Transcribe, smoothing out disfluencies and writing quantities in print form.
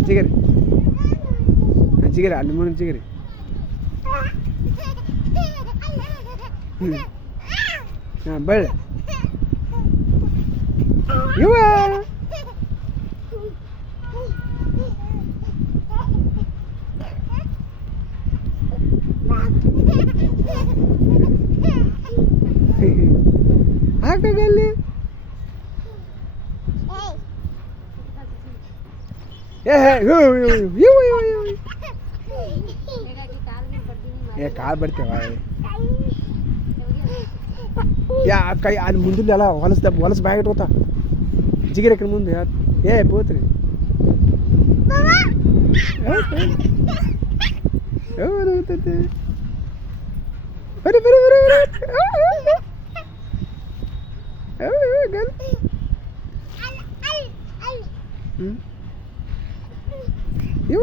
ಜಿಗರಿ ಜಿಗರಿ ಅಲ್ಲಿ ಮುಂದೆ ಜಿಗರಿ ಹಾಂ ಬಳ್ಳಿ ಇವ ಹಾಕಾಗಲ್ಲಿ ಏ ಕಾಲು ಬರ್ತೇವ ಯಾ ಕೈ ಅಲ್ಲಿ ಮುಂದಿಲ್ಲ ಎಲ್ಲ ಹೊಲಸು ಬ್ಯಾಗ್ ಇಟ್ಕೋತ ಜಿಗಿರಿ ಕಡೆ ಮುಂದೆ ಏ ಪೋತ್ರಿ ಬರಿ ಬರಿ ಬರಿ ಇವ